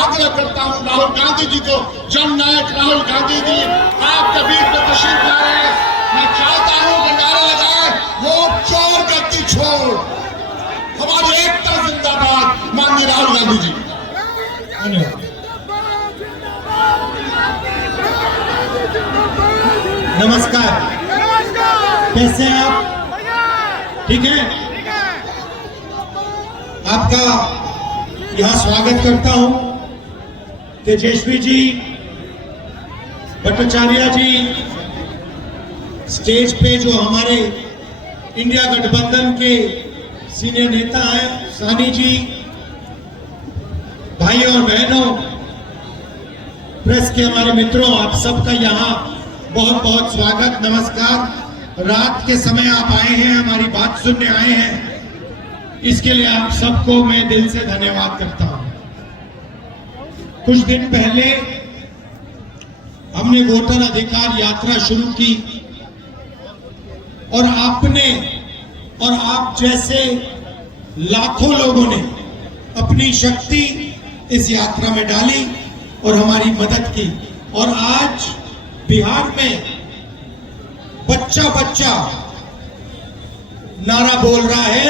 आग्रह करता हूं राहुल गांधी जी को, जननायक राहुल गांधी जी आपके बीच में तशरीफ ला रहे हैं। मैं चाहता हूं कि नारा लगाए, वोट चोर गद्दी छोड़, हमारी एकता जिंदाबाद, माननीय राहुल गांधी जी। नमस्कार, कैसे हैं आप? ठीक है, आपका यहां स्वागत करता हूं। तेजस्वी जी, भट्टाचार्य जी, स्टेज पे जो हमारे इंडिया गठबंधन के सीनियर नेता हैं, सानी जी, भाई और बहनों, प्रेस के हमारे मित्रों, आप सबका यहाँ बहुत बहुत स्वागत, नमस्कार। रात के समय आप आए हैं, हमारी बात सुनने आए हैं, इसके लिए आप सबको मैं दिल से धन्यवाद करता हूं। कुछ दिन पहले हमने वोटर अधिकार यात्रा शुरू की और आपने और आप जैसे लाखों लोगों ने अपनी शक्ति इस यात्रा में डाली और हमारी मदद की। और आज बिहार में बच्चा बच्चा नारा बोल रहा है,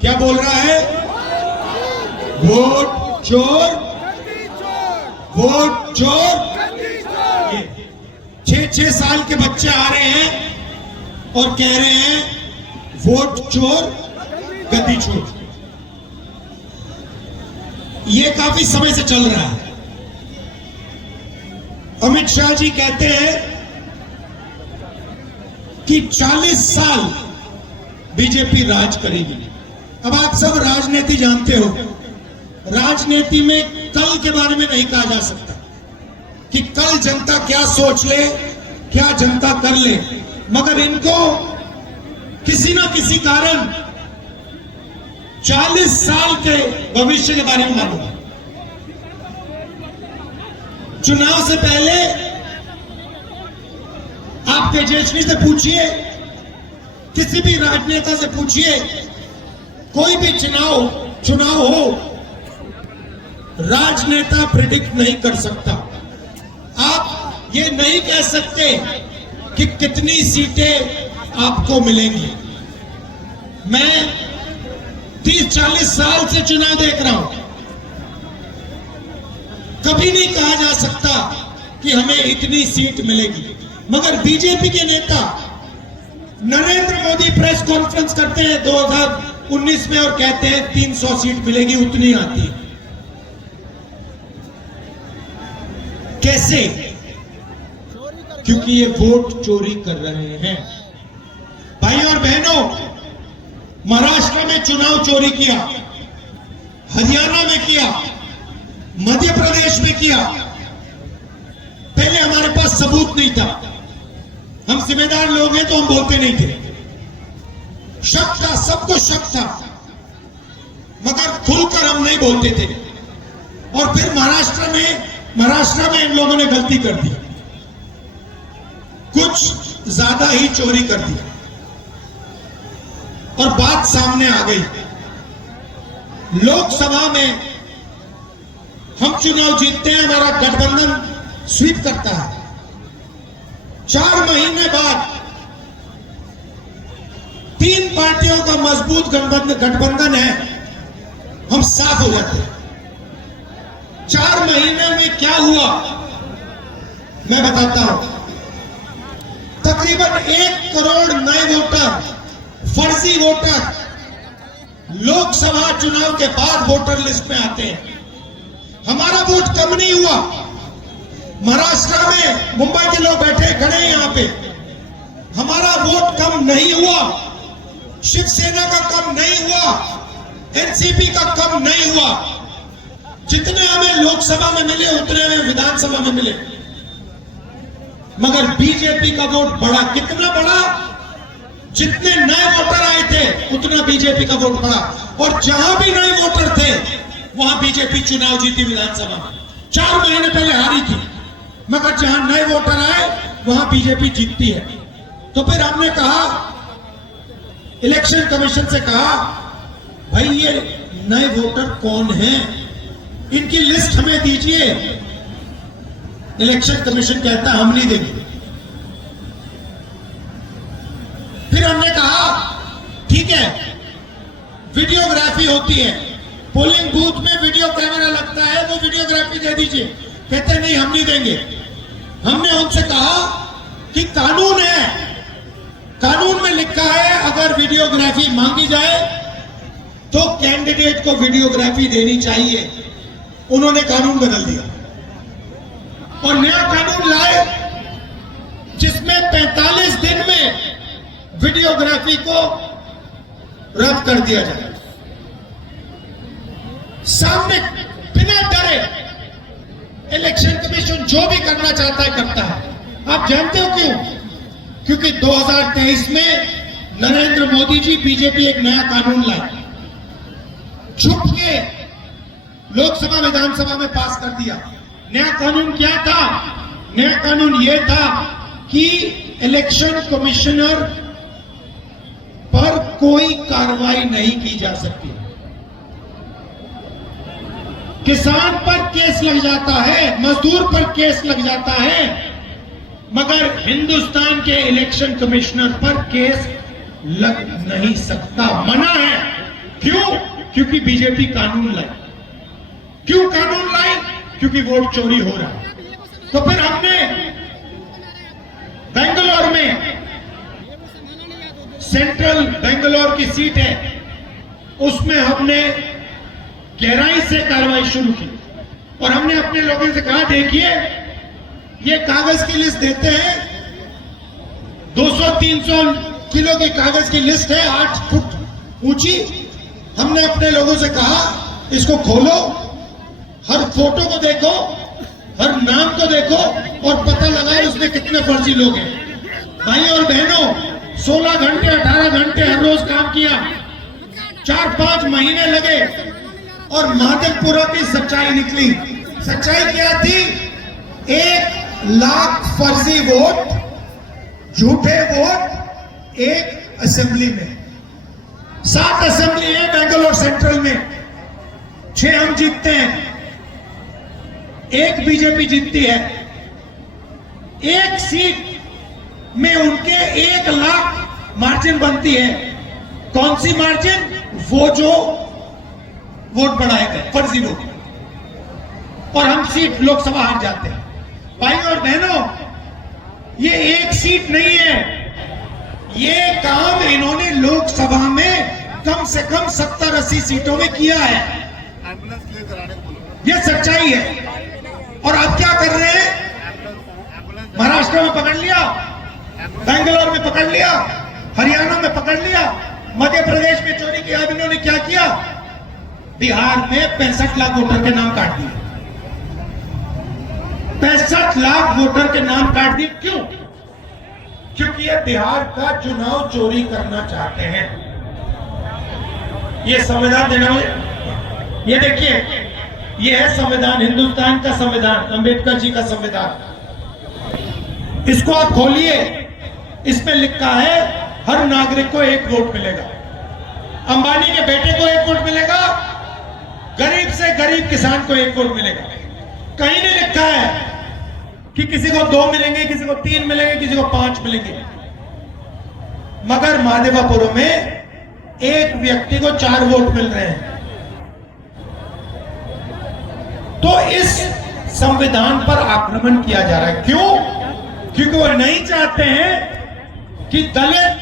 क्या बोल रहा है? वोट चोर, वोट चोर। 6-6 साल के बच्चे आ रहे हैं और कह रहे हैं वोट चोर गद्दी चोर। ये काफी समय से चल रहा है। अमित शाह जी कहते हैं कि 40 साल बीजेपी राज करेगी। अब आप सब राजनीति जानते हो, राजनीति में कल के बारे में नहीं कहा जा सकता कि कल जनता क्या सोच ले, क्या जनता कर ले, मगर इनको किसी ना किसी कारण 40 साल के भविष्य के बारे में मालूम है। चुनाव से पहले आप तेजस्वी से पूछिए, किसी भी राजनेता से पूछिए, कोई भी चुनाव हो, राजनेता प्रेडिक्ट नहीं कर सकता। आप ये नहीं कह सकते कि कितनी सीटें आपको मिलेंगी। मैं 30-40 साल से चुनाव देख रहा हूं, कभी नहीं कहा जा सकता कि हमें इतनी सीट मिलेगी। मगर बीजेपी के नेता नरेंद्र मोदी प्रेस कॉन्फ्रेंस करते हैं 2019 में और कहते हैं 300 सीट मिलेगी, उतनी आती है। कैसे? क्योंकि ये वोट चोरी कर रहे हैं। भाई और बहनों, महाराष्ट्र में चुनाव चोरी किया, हरियाणा में किया, मध्य प्रदेश में किया। पहले हमारे पास सबूत नहीं था, हम जिम्मेदार लोग हैं तो हम बोलते नहीं थे। शक था, सबको शक था, मगर खुलकर हम नहीं बोलते थे। और फिर महाराष्ट्र में इन लोगों ने गलती कर दी, कुछ ज्यादा ही चोरी कर दी और बात सामने आ गई। लोकसभा में हम चुनाव जीतते हैं, हमारा गठबंधन स्वीप करता है। 4 महीने बाद 3 पार्टियों का मजबूत गठबंधन है, हम साफ हो जाते हैं। 4 महीने में क्या हुआ मैं बताता हूं। तकरीबन 1 करोड़ नए वोटर, फर्जी वोटर लोकसभा चुनाव के बाद वोटर लिस्ट में आते हैं। हमारा वोट कम नहीं हुआ। महाराष्ट्र में मुंबई के लोग बैठे खड़े हैं यहां पे, हमारा वोट कम नहीं हुआ। शिवसेना का कम नहीं हुआ, एनसीपी का कम नहीं हुआ। जितने हमें लोकसभा में मिले उतने हमें विधानसभा में मिले। मगर बीजेपी का वोट बढ़ा। कितना बढ़ा? जितने नए वोटर आए थे उतना बीजेपी का वोट बढ़ा। और जहां भी नए वोटर थे वहां बीजेपी चुनाव जीती विधानसभा में। 4 महीने पहले हारी थी, मगर जहां नए वोटर आए वहां बीजेपी जीतती है। तो फिर हमने कहा, इलेक्शन कमीशन से कहा, भाई ये नए वोटर कौन हैं? इनकी लिस्ट हमें दीजिए। इलेक्शन कमीशन कहता है हम नहीं देंगे। फिर हमने कहा ठीक है, वीडियोग्राफी होती है, पोलिंग बूथ में वीडियो कैमरा लगता है, वो वीडियोग्राफी दे दीजिए। कहते नहीं हम नहीं देंगे। हमने उनसे कहा कि कानून है, कानून में लिखा है अगर वीडियोग्राफी मांगी जाए तो कैंडिडेट को वीडियोग्राफी देनी चाहिए। उन्होंने कानून बदल दिया और नया कानून लाए जिसमें 45 दिन में वीडियोग्राफी को रद्द कर दिया जाए। सामने बिना डरे इलेक्शन कमीशन जो भी करना चाहता है करता है। आप जानते हो क्यों? क्योंकि 2023 में नरेंद्र मोदी जी बीजेपी एक नया कानून लाए, छुप के लोकसभा विधानसभा में पास कर दिया। नया कानून क्या था? नया कानून यह था कि इलेक्शन कमिश्नर पर कोई कार्रवाई नहीं की जा सकती। किसान पर केस लग जाता है, मजदूर पर केस लग जाता है, मगर हिंदुस्तान के इलेक्शन कमिश्नर पर केस लग नहीं सकता, मना है। क्यों? क्योंकि बीजेपी कानून लाई। क्यों कानून लाई? क्योंकि वोट चोरी हो रहा है। तो फिर हमने बेंगलोर में, सेंट्रल बेंगलोर की सीट है, उसमें हमने गहराई से कार्रवाई शुरू की और हमने अपने लोगों से कहा देखिए ये कागज की लिस्ट देते हैं, 200-300 किलो के कागज की लिस्ट है, 8 फुट ऊंची। हमने अपने लोगों से कहा इसको खोलो, हर फोटो को देखो, हर नाम को देखो और पता लगाओ उसमें कितने फर्जी लोग हैं। भाई और बहनों, 16 घंटे 18 घंटे हर रोज काम किया, 4-5 महीने लगे और माधवपुरा की सच्चाई निकली। सच्चाई क्या थी? 1 लाख फर्जी वोट, झूठे वोट एक असेंबली में। 7 असेंबली है बेंगलोर सेंट्रल में, 6 हम जीतते हैं, 1 बीजेपी जीतती है। 1 सीट में उनके 1 लाख मार्जिन बनती है। कौन सी मार्जिन? वो जो वोट बढ़ाए गए, फर्जी वोट, और हम सीट लोकसभा हार जाते हैं। भाई और बहनों, ये 1 सीट नहीं है, ये काम इन्होंने लोकसभा में कम से कम 70-80 सीटों में किया है। ये सच्चाई है। और अब क्या कर रहे हैं? महाराष्ट्र में पकड़ लिया, बेंगलोर में पकड़ लिया, हरियाणा में पकड़ लिया, मध्य प्रदेश में चोरी किया। अब इन्होंने क्या किया? बिहार में 65 लाख वोटर के नाम काट दिए। 65 लाख वोटर के नाम काट दिए। क्यों? क्योंकि ये बिहार का चुनाव चोरी करना चाहते हैं। ये संविधान देना, ये देखिए, ये है संविधान, हिंदुस्तान का संविधान, अंबेडकर जी का संविधान। इसको आप खोलिए, इसमें लिखा है हर नागरिक को 1 वोट मिलेगा, अंबानी के बेटे को 1 वोट मिलेगा, गरीब से गरीब किसान को 1 वोट मिलेगा। कहीं नहीं लिखा है कि किसी को 2 मिलेंगे, किसी को 3 मिलेंगे, किसी को 5 मिलेंगे। मगर माधेवापुरम में एक व्यक्ति को 4 वोट मिल रहे हैं। तो इस संविधान पर आक्रमण किया जा रहा है। क्यों? क्योंकि वो नहीं चाहते हैं कि दलित,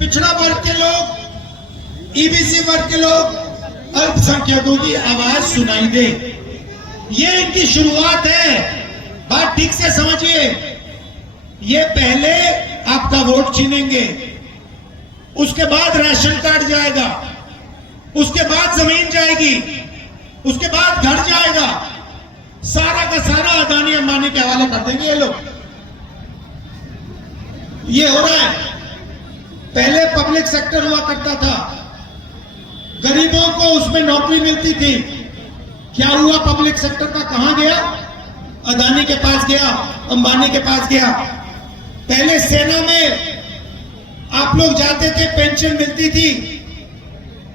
पिछड़ा वर्ग के लोग, ईबीसी वर्ग के लोग, अल्पसंख्यकों की आवाज सुनाई दे। ये इनकी शुरुआत है। बात ठीक से समझिए। ये पहले आपका वोट छीनेंगे, उसके बाद राशन कार्ड जाएगा, उसके बाद जमीन जाएगी, उसके बाद घर जाएगा, सारा का सारा अदानी अंबानी के हवाले कर देंगे ये लोग। ये हो रहा है। पहले पब्लिक सेक्टर हुआ करता था, गरीबों को उसमें नौकरी मिलती थी। क्या हुआ पब्लिक सेक्टर का? कहां गया? अदानी के पास गया, अंबानी के पास गया। पहले सेना में आप लोग जाते थे, पेंशन मिलती थी,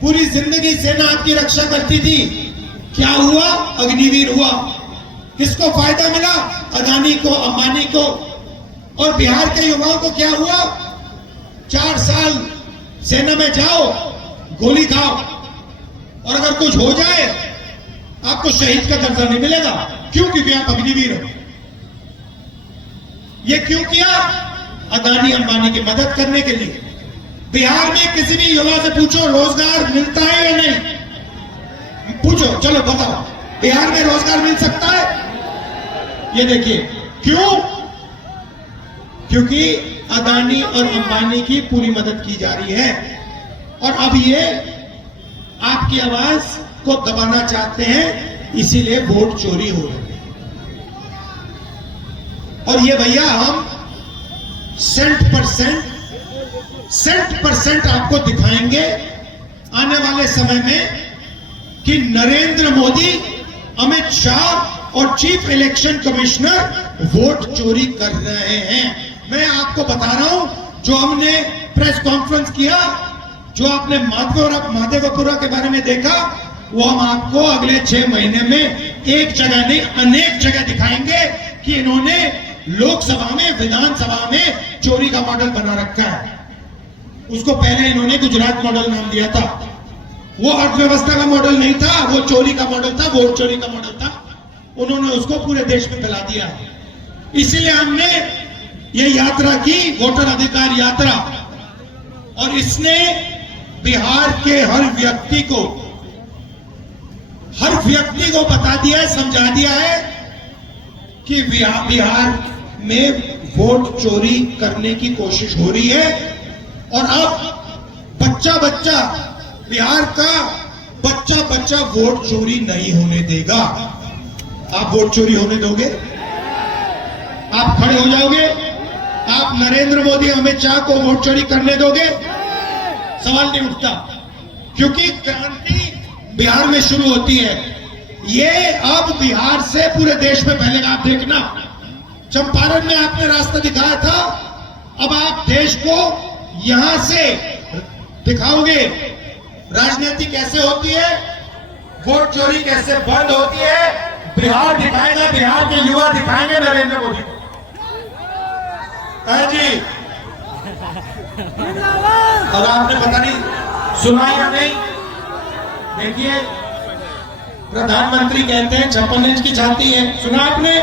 पूरी जिंदगी सेना आपकी रक्षा करती थी। क्या हुआ? अग्निवीर हुआ। किसको फायदा मिला? अदानी को, अंबानी को। और बिहार के युवाओं को क्या हुआ? 4 साल सेना में जाओ, गोली खाओ, और अगर कुछ हो जाए आपको शहीद का दर्जा नहीं मिलेगा। क्यों? क्योंकि आप अग्निवीर हो। ये क्यों किया? अदानी अंबानी की मदद करने के लिए। बिहार में किसी भी युवा से पूछो रोजगार मिलता है या नहीं? पूछो, चलो बताओ, बिहार में रोजगार मिल सकता है? ये देखिए, क्यों? क्योंकि अदानी और अंबानी की पूरी मदद की जा रही है। और अब ये आपकी आवाज को दबाना चाहते हैं, इसीलिए वोट चोरी हो रही है। और ये भैया हम सेंट परसेंट आपको दिखाएंगे आने वाले समय में कि नरेंद्र मोदी, अमित शाह और चीफ इलेक्शन कमिश्नर वोट चोरी कर रहे हैं। मैं आपको बता रहा हूं, जो हमने प्रेस कॉन्फ्रेंस किया, जो आपने माधेपुरा के बारे में देखा, वो हम आपको अगले 6 महीने में एक जगह नहीं अनेक जगह दिखाएंगे कि इन्होंने लोकसभा में, विधानसभा में चोरी का मॉडल बना रखा है। उसको पहले इन्होंने गुजरात मॉडल नाम दिया था। वो अर्थव्यवस्था का मॉडल नहीं था, वो चोरी का मॉडल था, वोट चोरी का मॉडल था। उन्होंने उसको पूरे देश में फैला दिया। इसलिए हमने ये यात्रा की, वोटर अधिकार यात्रा, और इसने बिहार के हर व्यक्ति को बता दिया है, समझा दिया है कि बिहार में वोट चोरी करने की कोशिश हो रही है। और अब बच्चा बिहार का बच्चा वोट चोरी नहीं होने देगा। आप वोट चोरी होने दोगे? आप खड़े हो जाओगे? आप नरेंद्र मोदी, अमित शाह को वोट चोरी करने दोगे? सवाल नहीं उठता, क्योंकि क्रांति बिहार में शुरू होती है। ये अब बिहार से पूरे देश में फैलेगा। आप देखना, चंपारण में आपने रास्ता दिखाया था, अब आप देश को यहां से दिखाओगे राजनीति कैसे होती है, वोट चोरी कैसे बंद होती है। बिहार दिखाएगा, बिहार के युवा दिखाएंगे नरेंद्र मोदी को। जी, और आपने पता नहीं सुना या नहीं, देखिए प्रधानमंत्री कहते हैं 56 इंच की छाती है। सुना आपने?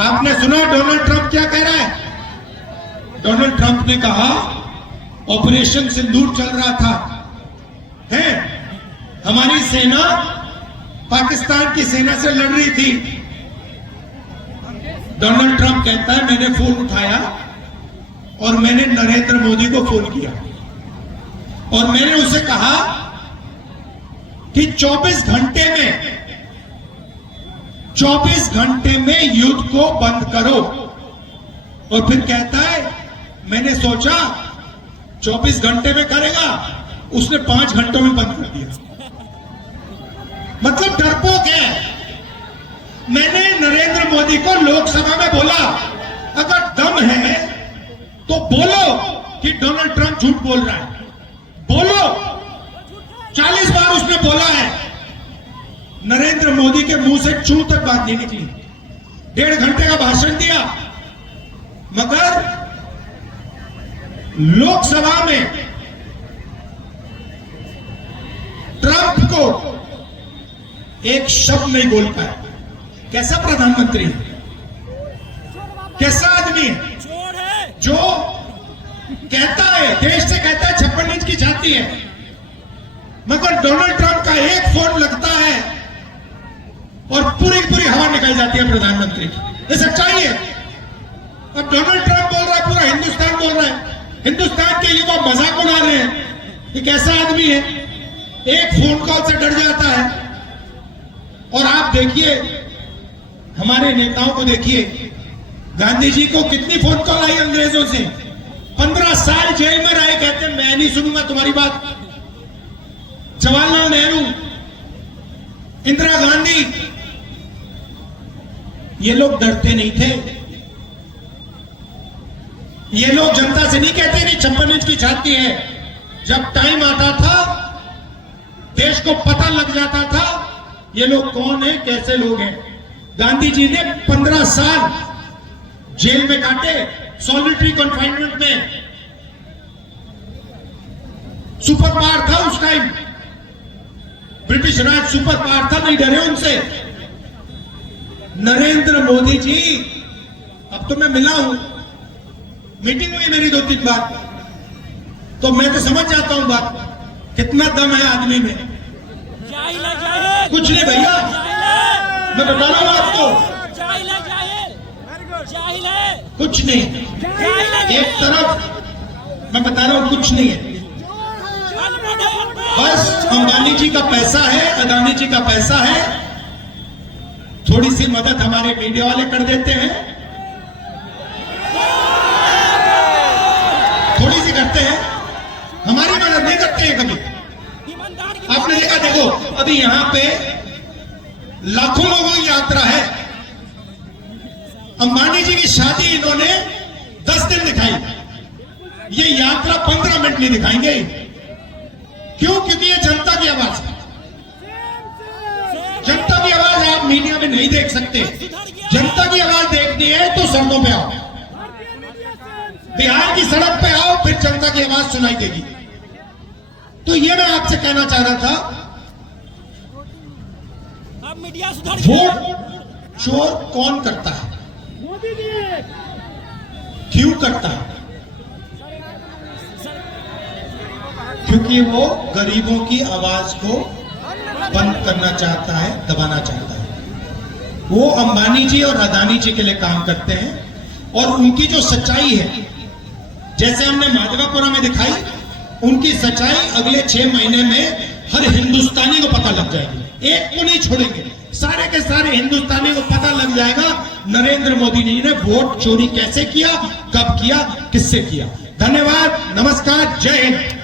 आपने सुना डोनाल्ड ट्रंप क्या कह रहा है? डोनाल्ड ट्रंप ने कहा ऑपरेशन सिंदूर चल रहा था, है, हमारी सेना पाकिस्तान की सेना से लड़ रही थी। डोनाल्ड ट्रंप कहता है मैंने फोन उठाया और मैंने नरेंद्र मोदी को फोन किया और मैंने उसे कहा कि 24 घंटे में युद्ध को बंद करो। और फिर कहता है मैंने सोचा 24 घंटे में करेगा, उसने 5 घंटों में बंद कर दिया। मतलब डरपोक है। मैंने नरेंद्र मोदी को लोकसभा में बोला अगर दम है तो बोलो कि डोनाल्ड ट्रंप झूठ बोल रहा है, बोलो। 40 बार उसने बोला है, नरेंद्र मोदी के मुंह से चू तक बात नहीं निकली। 1.5 घंटे का भाषण दिया, मगर लोकसभा में ट्रंप को एक शब्द नहीं बोल पाया। कैसा प्रधानमंत्री है, कैसा आदमी है जो कहता है, देश से कहता है 56 इंच की छाती है, मगर डोनाल्ड ट्रंप का एक फोन लगता है और पूरी हवा निकल जाती है प्रधानमंत्री की। ये सच्चाई है। अब डोनाल्ड ट्रंप बोल रहा है, पूरा हिंदुस्तान बोल रहा है, हिंदुस्तान के युवा मजाक उड़ा रहे हैं। ये कैसा आदमी है, एक फोन कॉल से डर जाता है। और आप देखिए हमारे नेताओं को, देखिए गांधी जी को कितनी फोन कॉल आई अंग्रेजों से, 15 साल जेल में रहे, कहते मैं नहीं सुनूंगा तुम्हारी बात। जवाहरलाल नेहरू, इंदिरा गांधी, ये लोग डरते नहीं थे। ये लोग जनता से नहीं कहते नहीं 56 इंच की छाती है। जब टाइम आता था, देश को पता लग जाता था ये लोग कौन है, कैसे लोग हैं। गांधी जी ने 15 साल जेल में काटे, सॉलिटरी कन्फाइनमेंट में। सुपर पावर था उस टाइम, ब्रिटिश राज सुपर पावर था, नहीं डरे उनसे। नरेंद्र मोदी जी, अब तो मैं मिला हूं, मीटिंग हुई मेरी 2-3 बार, तो मैं तो समझ जाता हूं बात, कितना दम है आदमी में। कुछ नहीं भैया, मैं बता रहा हूं आपको, कुछ नहीं। एक तरफ मैं बता रहा हूं कुछ नहीं है, बस अंबानी जी का पैसा है, अदानी जी का पैसा है, थोड़ी सी मदद हमारे मीडिया वाले कर देते हैं, थोड़ी सी करते हैं, हमारी मदद नहीं करते हैं कभी। आपने देखा, देखो अभी यहां पे लाखों लोगों की यात्रा है। अंबानी जी की शादी इन्होंने 10 दिन दिखाई, ये यात्रा 15 मिनट नहीं दिखाएंगे। क्यों? क्योंकि ये जनता की आवाज है। जनता की आवाज आप मीडिया में नहीं देख सकते। जनता की आवाज देखनी है तो सड़कों पे आओ, बिहार की सड़क पे आओ, फिर जनता की आवाज सुनाई देगी। तो ये मैं आपसे कहना चाह रहा था, वोट चोर कौन करता है, क्यों करता है? क्योंकि वो गरीबों की आवाज को बंद करना चाहता है, दबाना चाहता है। वो अंबानी जी और अदानी जी के लिए काम करते हैं, और उनकी जो सच्चाई है, जैसे हमने माधवापुरा में दिखाई, उनकी सच्चाई अगले 6 महीने में हर हिंदुस्तानी को पता लग जाएगी। एक को नहीं छोड़ेंगे, सारे के सारे हिंदुस्तानी को पता लग जाएगा नरेंद्र मोदी जी ने वोट चोरी कैसे किया, कब किया, किससे किया। धन्यवाद, नमस्कार, जय हिंद।